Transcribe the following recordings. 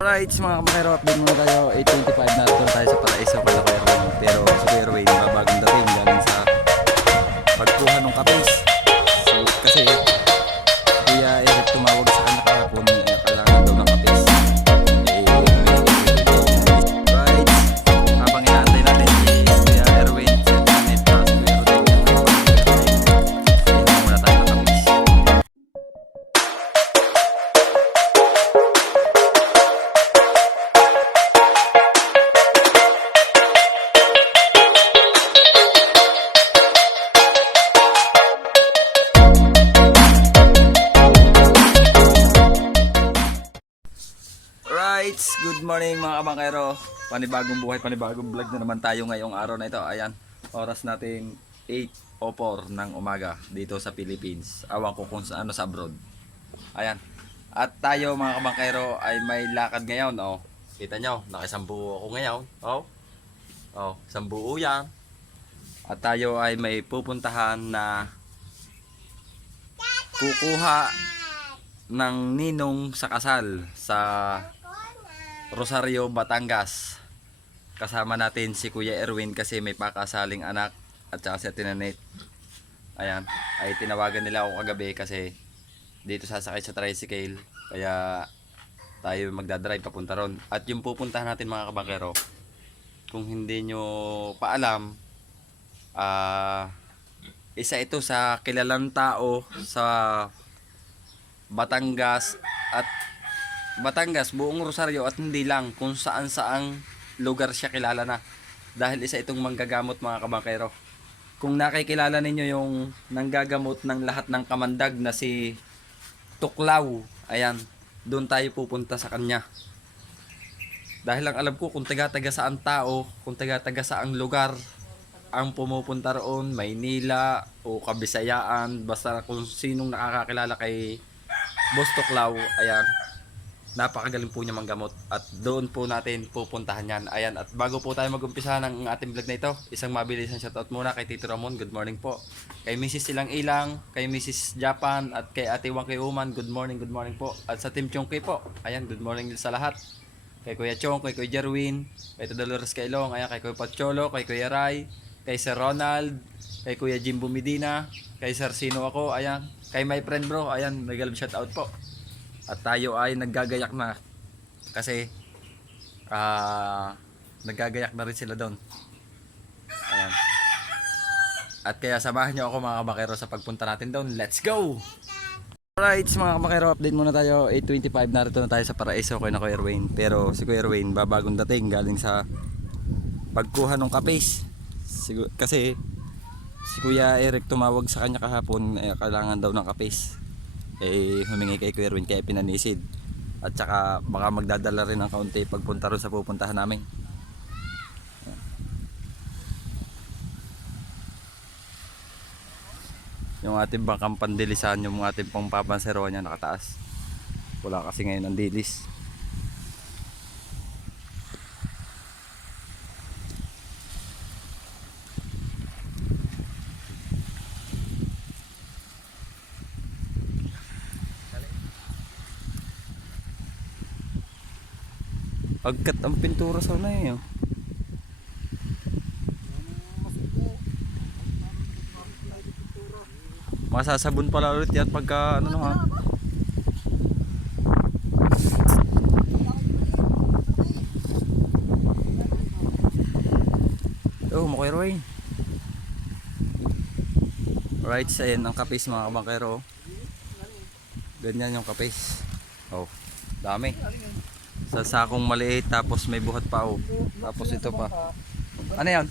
Alright, mga kamakero, update muna tayo. 8:25 na ito tayo sa Paraiso kala Kuya Erwin. Pero si Kuya Erwin, babagong dating galing sa pagkuha ng kapis. So, kasi Kuya Eric tumawag sa kanya kahapon, kailangan daw ng kapis. Right, habang inaantay natin si Kuya Erwin, si Janet, si Kuya Rodel, muna tayo ng kapis. Right, good morning mga kabangkero. Panibagong buhay, panibagong vlog na naman tayo ngayong araw na ito. Ayan, oras natin 8:04 ng umaga dito sa Philippines. Awan ko kung ano sa abroad. Ayan. At tayo mga kabangkero ay may lakad ngayon. Oh. Kita nyo, nakisambuo ako ngayon. Oh. Oh, sambuo yan. At tayo ay may pupuntahan na kukuha ng ninong sa kasal sa Rosario, Batangas. Kasama natin si Kuya Erwin kasi may pakasaling anak at saka si Ate Nanette. Ayan, ay tinawagan nila ako kagabi kasi dito sasakay sa tricycle. Kaya tayo magdadrive papunta ron. At yung pupuntahan natin mga kabangkero, kung hindi nyo paalam, isa ito sa kilalang tao sa Batangas at buong Rosario at hindi lang, kung saan saang lugar siya kilala na dahil isa itong manggagamot mga kabangkero. Kung nakikilala ninyo yung nanggagamot ng lahat ng kamandag na si Tuklaw, ayan, doon tayo pupunta sa kanya. Dahil ang alam ko kung taga-taga saan tao, kung taga-taga saang lugar ang pumupunta roon, Maynila o Kabisayaan, basta kung sinong nakakakilala kay Boss Tuklaw, ayan, napakagaling po niya manggamot at doon po natin pupuntahan yan. Ayan, at bago po tayo mag-umpisa ng ating vlog na ito, isang mabilisan shoutout muna kay Tito Ramon, good morning po. Kay Mrs. Ilang Ilang, kay Mrs. Japan at kay Ate Wang kay Uman, good morning po. At sa Team Chongkay po, ayan, good morning sa lahat. Kay Kuya Chong, kay Kuya Jerwin, kay Dolores Kailong, ayan, kay Kuya Pacholo, kay Kuya Ray, kay Sir Ronald, kay Kuya Jimbo Medina, kay Sir Sino ako, ayan, kay my friend bro, ayan, regal shoutout po. At tayo ay naggagayak na kasi naggagayak na rin sila doon. Ayan. At kaya samahan nyo ako mga kabakero sa pagpunta natin doon. Let's go! Alright mga kabakero, update muna tayo. 8:25 narito na tayo sa Paraiso kay na Kuya Erwin. Pero si Kuya Erwin babagong dating galing sa pagkuha ng kapis. Kasi si Kuya Eric tumawag sa kanya kahapon, kailangan daw ng kapis. Humingi kay Kuya Erwin kaya pinanisid. At saka baka magdadala rin ng kaunti pagpunta ron sa pupuntahan namin. Yung ating bangkang pandilisan, yung ating pang papansero niya nakataas. Wala kasi ngayon ang dilis. Agkat ang pintura sa una eh. Oh. Masasabon pala ulit yan pagka ano no ha. Oh, Kuya Erwin. Right, ayan ang kapis mga kabangkero. Ganyan yung kapis. Oh, dami. Sa sakong maliit tapos may buhat pa oh. Tapos ito pa. Ano yan?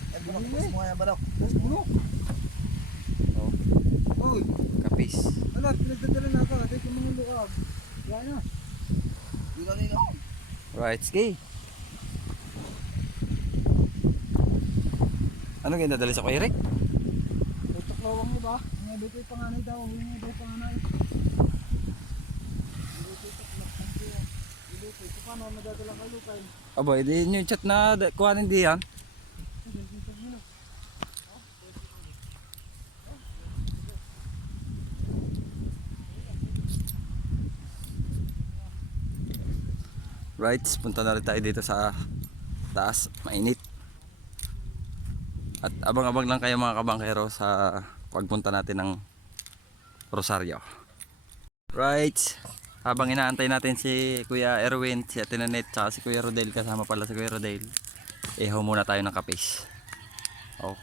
Oh, kapis. Ano, pinagdadala na ako. Ito yung mga luwag. Yan na. Right, ski. Ano ganyan dadali sa Kuya Eric? Ito klawang mo ba? Mga dito yung panganay daw. Mga dito yung panganay. Ito paano nadadala kayo kayo? Aba, hindi yung chat na kuhanin di yan. Right, punta na rin tayo dito sa taas, mainit. At abang-abang lang kayo mga kabangkero sa pagpunta natin ng Rosario. Right, habang inaantay natin si Kuya Erwin, si Ate Nanette, tsaka si Kuya Rodel, kasama pala si Kuya Rodel, ihaw muna tayo ng kapis. Oh.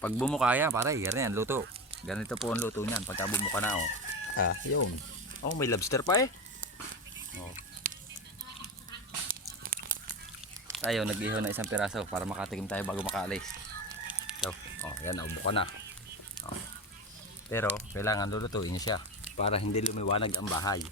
Pag bumuka yan, pare, yan, luto. Ganito po ang luto niyan, pagka bumuka na, oh. Ah, yun. Oh, may lobster pa eh. Oh. Tayo, nag-ihaw na isang piraso para makatikim tayo bago makaalis. So, oh, yan, buka na. Oh. Pero, kailangan lulutuin siya para hindi lumiwanag ang bahay.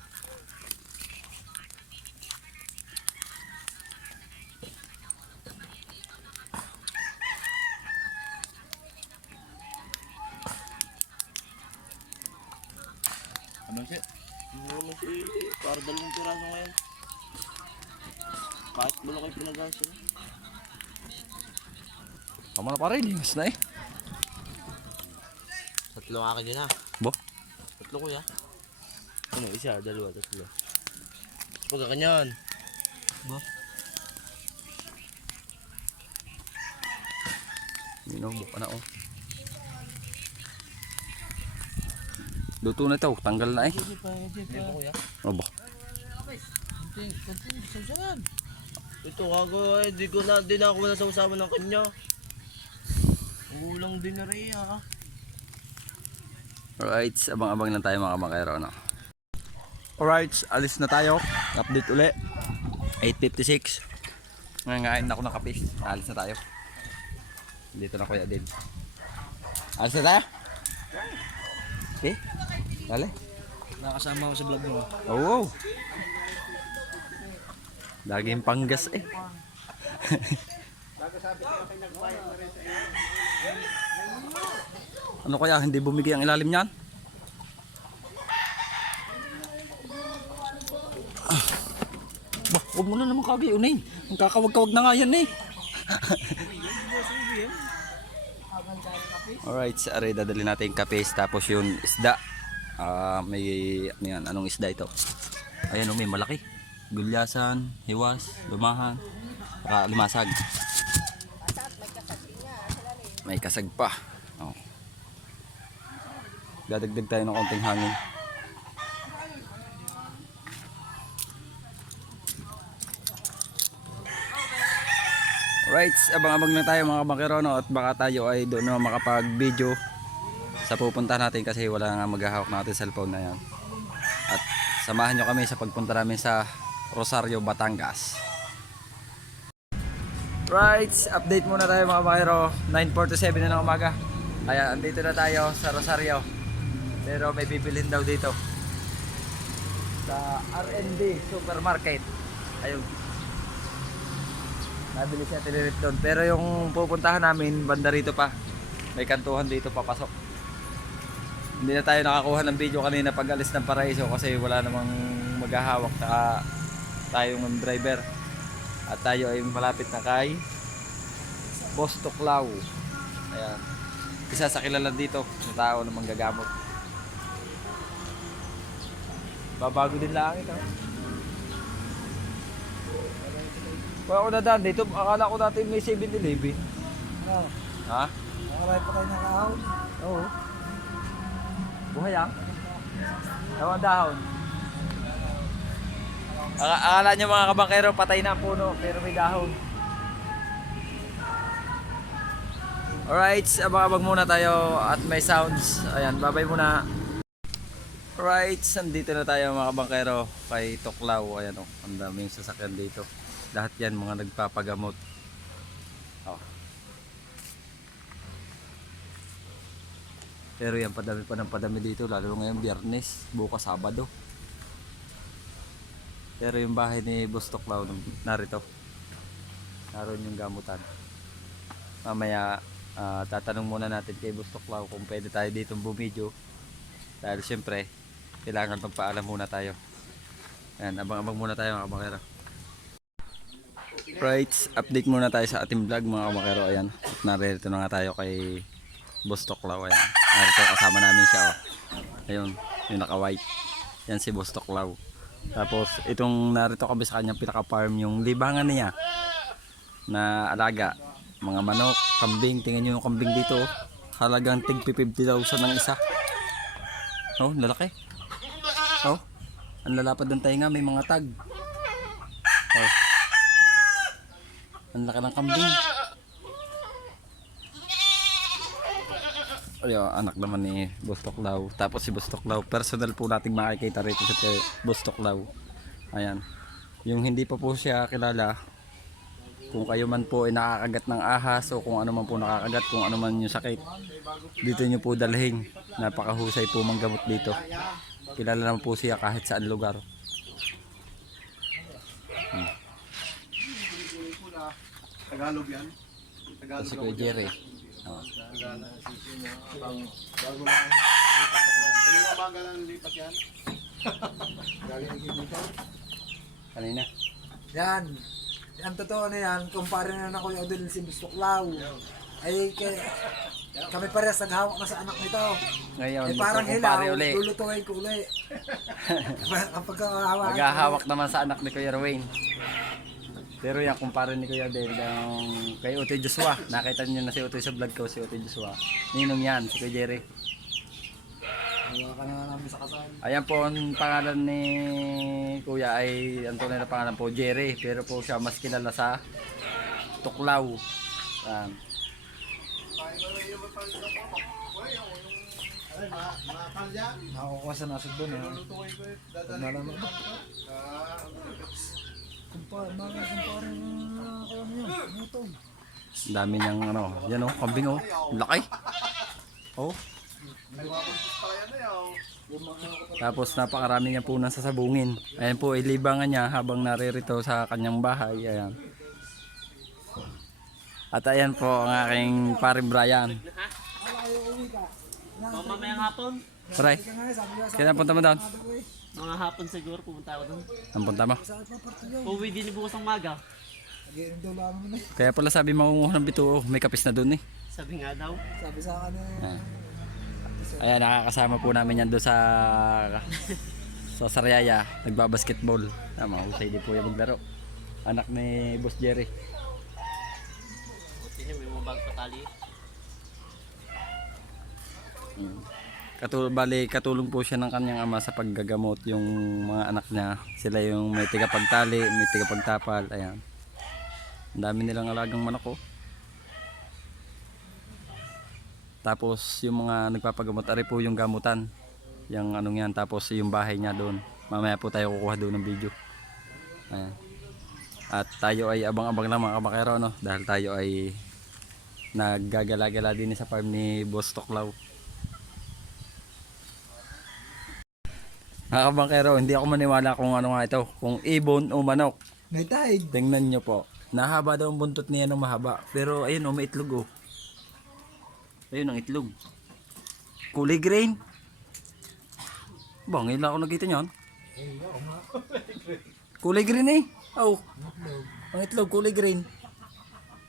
Ano siya? Ano siya? Para 2 piraso ngayon. Kahit bulo kayo pinagasa. Tama na pare, lingas na eh. 3 akin yun ha. Bo? 3 kuya. Ano? 1, 2, 3. Pagka kanyan. Ba? Buka na oh. Luto na ito, tanggal na eh. Hindi pa. Hindi pa kuya. Oh, bo. Kunting sausawan. Ito kago eh. Di na ako nasausawan ng kanya. Ang ulang din na rin ha. Alright, abang-abang lang tayo mga kabangkero, no? Alright, alis na tayo. Update uli. 8:56. Ngayon ako ng kapis. Alis na tayo. Dito na Kuya Adel. Alis na tayo? Okay. Dali. Nakasama ko sa vlog mo. Oh, wow. Laging panggas eh. Ano kaya hindi bumigay ang ilalim niyan? Bah, huwag mo na naman kagayunin. Ang kakawag-kawag na nga yan eh. Alright, sa aray dadali natin yung kapis tapos yung isda. May ano yan, anong isda ito? Ayan may malaki. Gulyasan, hiwas, lumahan, saka limasag. May kasag pa. Oh. Dadagdag tayo ng konting hangin. Right, abang-abang na tayo mga kabangkero, no? At baka tayo ay doon na makapag-video sa pupunta natin kasi wala nga maghahawak natin cellphone na yan. At samahan nyo kami sa pagpunta namin sa Rosario, Batangas. Right, update muna tayo mga kabangkero. 9:47 na ng umaga. Ayan, andito na tayo sa Rosario. Pero may bibilhin daw dito sa R&D Supermarket. Ayun. Nabili siya tinirit doon. Pero yung pupuntahan namin, banda rito pa. May kantuhan dito papasok. Hindi na tayo nakakuha ng video kanina pag alis ng Paraiso kasi wala namang maghahawak na tayong driver. At tayo ay malapit na kay Boss Tuklaw. Ayan. Isa sa kilala dito na tao na manggagamot. Babago din lang ito. Kaya ako nadaan dito, akala ko dati may 7-Eleven. Ano? Ha? Nakaray pa tayo nakahawin. Oo. Buhay ang? Ewan dahon. Akala nyo mga kabangkero patay na ang puno pero may dahon. Alright, abang-abang muna tayo at may sounds. Ayan, babay muna. Alright, nandito na tayo mga kabangkero kay Tuklaw. Ayan o, ang daming sasakyan dito. Lahat yan mga nagpapagamot. Oh. Pero yan padami pa ng padami dito lalo ngayon Biyernes, bukas Sabado. Pero yung bahay ni Boss Tuklaw narito. Naroon yung gamutan. Mamaya tatanong muna natin kay Boss Tuklaw kung pwede tayo dito bumidyo. Dahil syempre kailangan magpaalam muna tayo. Ayan, abang-abang muna tayo mga kabangkero. Right, update muna tayo sa ating vlog mga kabangkero. Ayan, at narito na nga tayo kay Boss Tuklaw. Ayan, narito kasama namin siya. Oh. Ayun, yung naka-white. Yan si Boss Tuklaw. Tapos itong narito kami sa kanyang pinaka-farm, yung libangan niya na alaga. Mga manok, kambing, tingnan nyo yung kambing dito. Halagang tig 50,000 ng isa. Oh, lalaki. Oh, ang lalapad ng tainga, may mga tag. Oh. Ang laki ng kambing. Ayun, anak naman ni Boss Toklaw. Tapos si Boss Toklaw, personal po nating makikita rito sa Boss Toklaw. Ayan. Yung hindi pa po siya kilala, kung kayo man po ay nakakagat ng ahas o kung ano man po nakakagat, kung ano man yung sakit, dito nyo po dalhin. Napakahusay po manggamot dito. Kilala naman po siya kahit saan lugar. Tagalog yan. Si Kuya Jerry. Oh. Bago lang. Kanina umaga lang lipat yan. Galing dito. Kanina. Yan. Ang totoo na yan, kumpare na na Kuya Odil si Boss Toklaw. Ay, kami parehas naghawak na sa anak nito. Ngayon, Eh parang hilaw, magkukumpare uli. lulutuin ko uli. Kapag hawak. Maghahawak naman sa anak ni Kuya Rowayne. Pero yan, kumpare ni Kuya Del, yung kay Utoy Joshua. Nakita niyo na si Utoy sa vlog ko, si Utoy Joshua. Ninong yan, si Kuya Jerry. Hawakan na namin sa kasal. Ayan po, ang pangalan ni Kuya ay, ang tunay na pangalan po, Jerry. Pero po siya mas kilala sa Tuklaw. Yan. Nakakuha sa nasod doon eh. Pag nalaman ba? Kumpare na kaya mo yun. Ano ito? Ang dami niyang ano, yan oh, kambing oh. Laki. Oh. Tapos napakarami niya po nang sasabungin. Ayan po, ilibangan niya habang naririto sa kanyang bahay. Ayan. At ayan po ang aking paring Brian. Mamayang hapon. Paray, kaya punta mo doon? Mga hapon siguro pumunta ako doon. Ang punta mo? Uwi din bukas ang maga. Nag-iinom daw lang naman eh. Kaya pala sabi mangunguha ng bituo, may kapis na doon eh. Sabi nga daw. Sabi sa akin eh. Ayan. Ayan, nakakasama po namin yan doon sa Sariaya, nagbabasketball. Mahusay din po yung maglaro. Anak ni Boss Jerry. Buti niya may mga bag patali. Katulong po siya ng kanyang ama sa paggagamot yung mga anak niya. Sila yung may tigapagtali, may tigapagtapal. Ayan. Ang dami nilang alagang manok oh. Tapos yung mga nagpapagamot, ari po yung gamutan. Yung anong yan, tapos yung bahay niya doon. Mamaya po tayo kukuha doon ng video. Ayan. At tayo ay abang-abang lang mga kabakero no? Dahil tayo ay naggagala-gala din sa farm ni Boss Toklaw. Mga kabakero, hindi ako maniwala kung ano nga ito, kung ibon o manok. May tide. Tingnan nyo po. Nahaba daw ang buntot niya ng mahaba. Pero ayun oh, may itlog oh. Ayun ang itlog. Kulay green. Ba, ngayon lang ako nakita niyan. Kulay green eh. Oh. Ang itlog kulay green.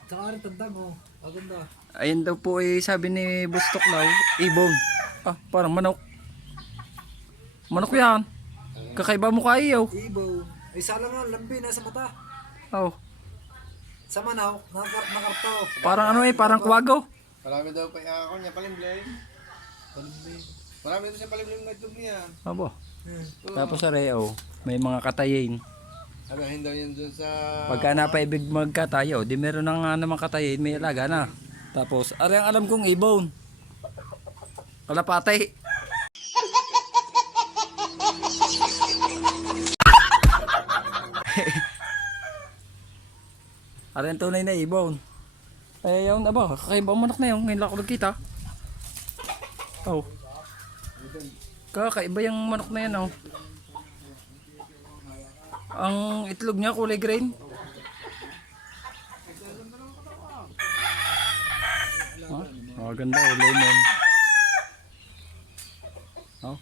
Tsaka rin tandang oh. Maganda. Ayun daw po eh, sabi ni Boss Toklaw, ibon. Ah, parang manok. Manok yan. Kakaiba mo kayo. Ibo. Ay sala nga, lambi nasa mata. Oh. Sa manaw, nakartaw. Parang ano eh, parang kwago. Marami daw pa ako niya palimblay. Marami daw siya palimblay na itlog niya. Abo. Tapos sa reo, may mga katayin. Agahin daw yan dun sa... Pagka napaibig magkatayo, di meron na nga naman katayin, may alaga na. Tapos, ari ang alam kong ibon. Kalapate. Ari ang tunay na ibon. Eh, yun, aba, kakaiba ang manok na yun. Ngayon lang ako nagkita. Oh. Kakaiba yung manok na yan, oh. Ang itlog niya kulay green. Oh, ganda oh, lemon. Oh.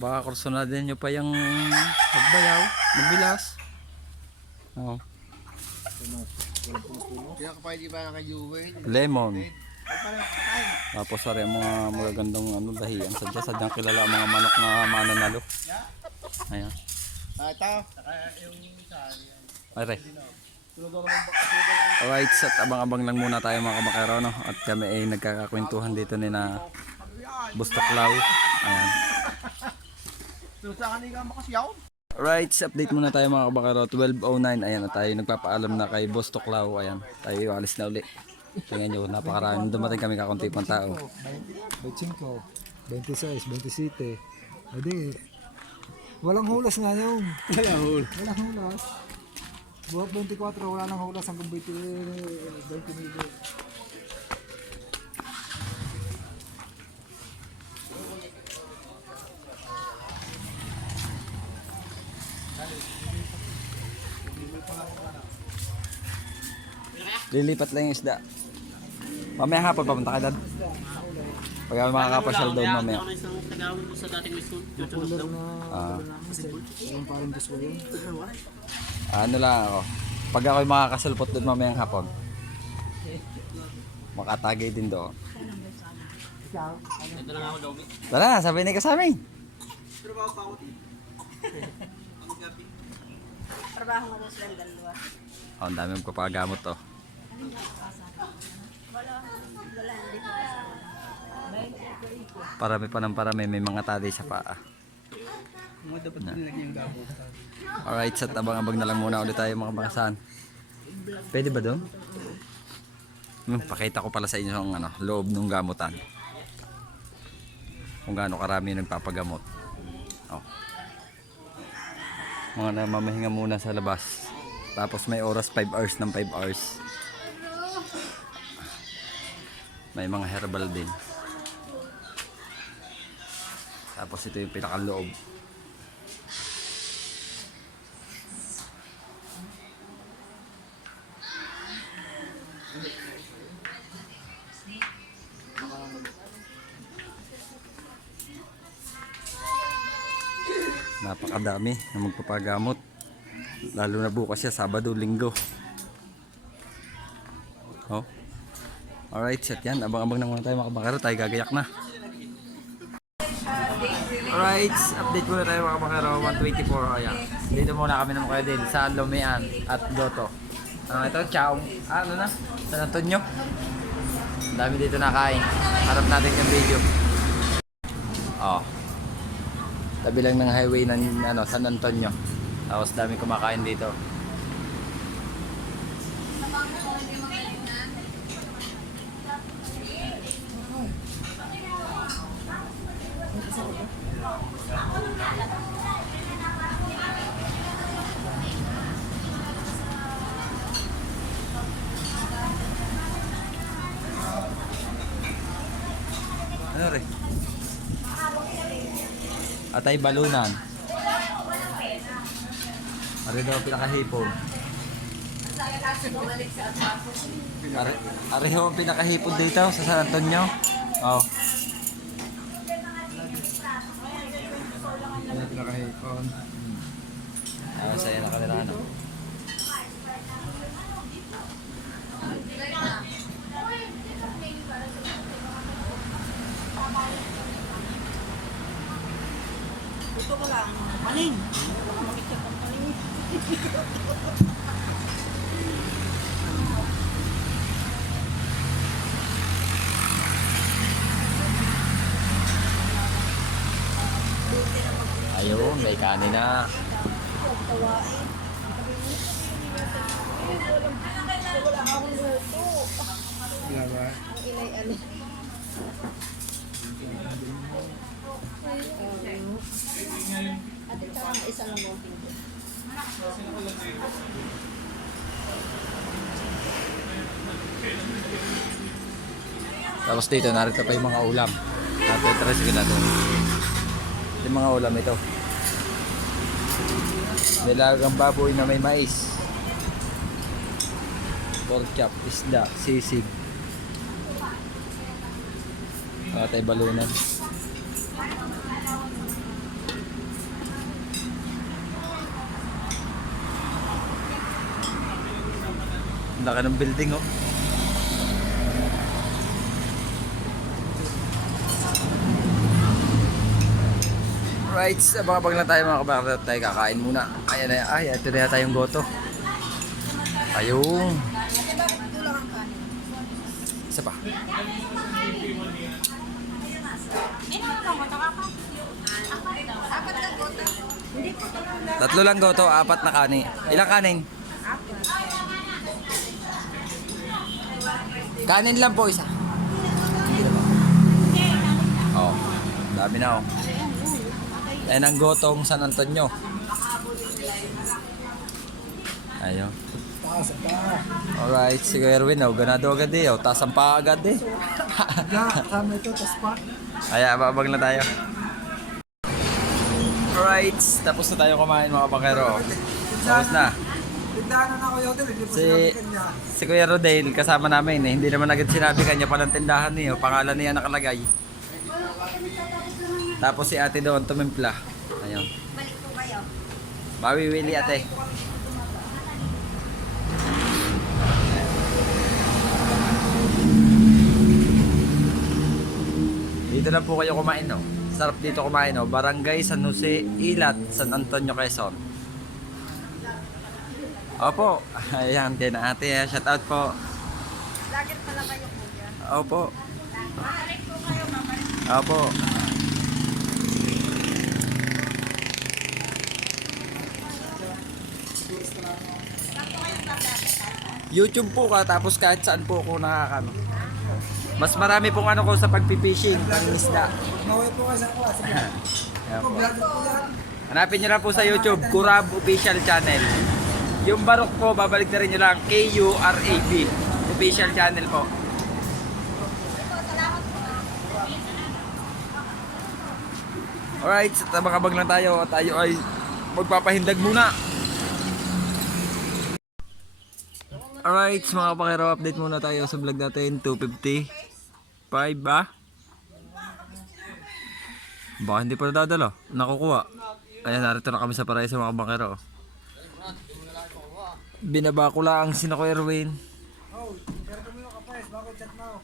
Baka kursunadin nyo pa yung magbayaw, magbilas. Oh. Kaya kapag di ba naka-Jewel? Lemon. Tapos ari ang mga magagandang ano dahian. Sadyang kilala ang mga manok na mananalo. Ayan. Ito. Are. Alright, at abang-abang lang muna tayo mga kabakero, no? At kami ay nagkakakwentuhan dito ni na Bustoklaw. Ayan. Alright, update muna tayo mga kabakero. 12:09, ayan na tayo. Nagpapaalam na kay Bustoklaw. Ayan, tayo alis na uli. Tingnan nyo, napakaraming dumating kami kakunti pang tao. 25, 26, 27. Hindi. Walang hulas nga yun. Walang hulas. Buhat 24, wala nang hulas hanggang 20 mil. Lilipat lang yung isda. Mamaya hapon papunta ka dad. Pag makakapasyal doon mamaya. Cooler na Ah. yung parang gusto yun. Ano lang ako. Pag ako'y makakasulpot doon mamayang hapon. Makatagay din doon. Tara, sabi ni ka sa amin. Trabaho mo sa dalawa. Oh, ang dami mong papagamot to. Parami pa ng parami, may mga tali sa paa. Alright, set abang-abang na lang muna ulit tayo mga bakasan. Pwede ba doon? Pakita ko pala sa inyo ang ano, loob ng gamutan. Kung gaano karami yung nagpapagamot. Oh. Mga namamahinga muna sa labas. Tapos may oras 5 hours ng 5 hours. May mga herbal din. Tapos ito yung pinakaloob. Napakadami na magpapagamot. Lalo na bukas siya, Sabado, Linggo. Oh. Alright, set yan. Abang-abang na muna tayo mga kabakero. Tayo gagayak na. Alright, update muna tayo mga kabakero. 124. Ayan. Dito muna kami naman kayo din sa Lumian at Doto. Ito, Chow. Ano na? San Antonio. Ang dami dito nakain. Harap natin yung video. Oh. Tabi lang ng highway ng ano, San Antonio. Tapos dami kumakain dito. Ano rin? Atay balunan. Ari daw pinakahipon. Ari ho ang pinakahipon dito sa San Antonio. Oh. Pinakahipon. Saya na kanila ano. Ito ko lang. Maling. Ayun, may kanin na. Wala akong luto. Diba? Ang ilay-ali. At ito ang isang mo. Tapos dito narito pa yung mga ulam. Natin sige natin. Yung mga ulam ito. Nilagang baboy na may mais. Pork chop, isda, sisig. Atay balunan. Ang laki ng building oh. Alright, abang-abang lang tayo mga kabakero. Tayo kakain muna. Ayan na, ay, ito na tayong goto. Ayun. Isa pa. Tatlo lang goto, apat na kanin. Ilang kanin? Kanin lang po isa. Oh, dami na oh. Ayan ang gotong San Antonio. Ayun. Taas pa. Alright, si Kuya Erwin, oh, ganado agad eh. Oh, tasang pa agad eh. Kasama ito, tas pa. Ay, abang lang tayo. Alright, tapos na tayo kumain mga bakero. Tapos na. Tindahan na ako yun, hindi po Si, sinabi kanya. si Kuya Rodale, kasama namin eh. Hindi naman agad sinabi kanya palang tindahan niyo. Pangalan niya nakalagay. Tapos si ate doon tumimpla. Ayun. Balik po kayo. Bawi Willy ate. Dito lang po kayo kumain no. Sarap dito kumain no. Barangay San Jose, Ilat, San Antonio, Quezon. Opo. Ayan, din na ate. Shout out po. Lagit pala kayo po yan. Opo. Babalik po kayo, babalik. Opo. YouTube po ka tapos kahit saan po ako nakakano. Mas marami pong ano ko sa pagpipishing, pangingisda. Naway po kayo sa kuha. Sige. Ayan Ako, po. vlogger po yan. Hanapin nyo lang po sa YouTube, Kurab Official Channel. Yung barok po, babalik na rin nyo lang, KURAB Official Channel po. Alright, tabang-abang lang tayo at tayo ay magpapahindag muna. Alright, mga pakero, update muna tayo sa vlog natin. 2:55 ba? Baka hindi pa nadadala. Nakukuha. Ayan, narito na kami sa Paraiso mga bakero. Binaba ko lang si Kuya Erwin. Oh, pero kami yung kapayas, bako chat mo.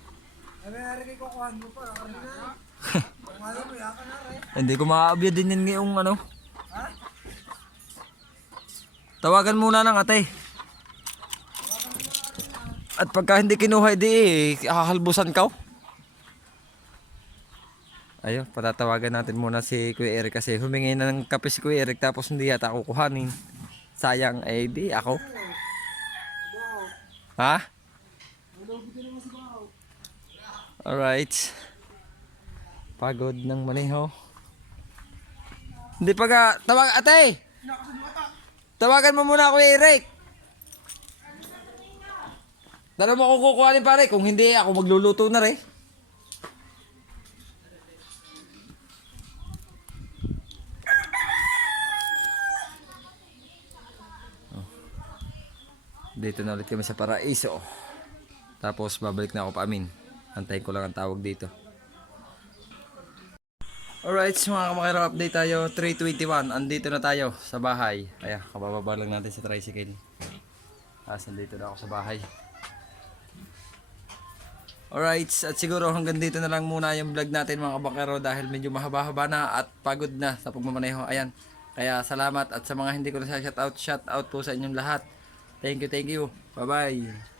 Ay, may nari kayo kukuhan mo pa. Nakarina na. Kumala mo, yaka na rin. Hindi ko makaabya din yan ngayong ano. Tawagan muna ng ate. At pagka hindi kinuha, di hahalbusan ka. Ayun, patatawagan natin muna si Kuya Eric kasi humingi na ng kape si Kuya Eric tapos hindi yata kukuhanin. Sayang, eh di ako. Ha? Alright. Pagod ng maneho. Hindi pa ka, ate! Tawagan mo muna Kuya Eric. Dala mo ako kukuhanin pare, kung hindi ako magluluto na rin. Dito na ulit kami sa Paraiso. Tapos babalik na ako pa amin. Antayin ko lang ang tawag dito. Alright, mga kamakero, update tayo. 3:21, andito na tayo sa bahay. Kaya, kabababa lang natin sa tricycle. Andito na ako sa bahay. Alright, at siguro hanggang dito na lang muna yung vlog natin mga kabakero dahil medyo mahaba-haba na at pagod na sa pagmamaneho. Ayan, kaya salamat at sa mga hindi ko na shout out po sa inyong lahat. Thank you, thank you. Bye-bye.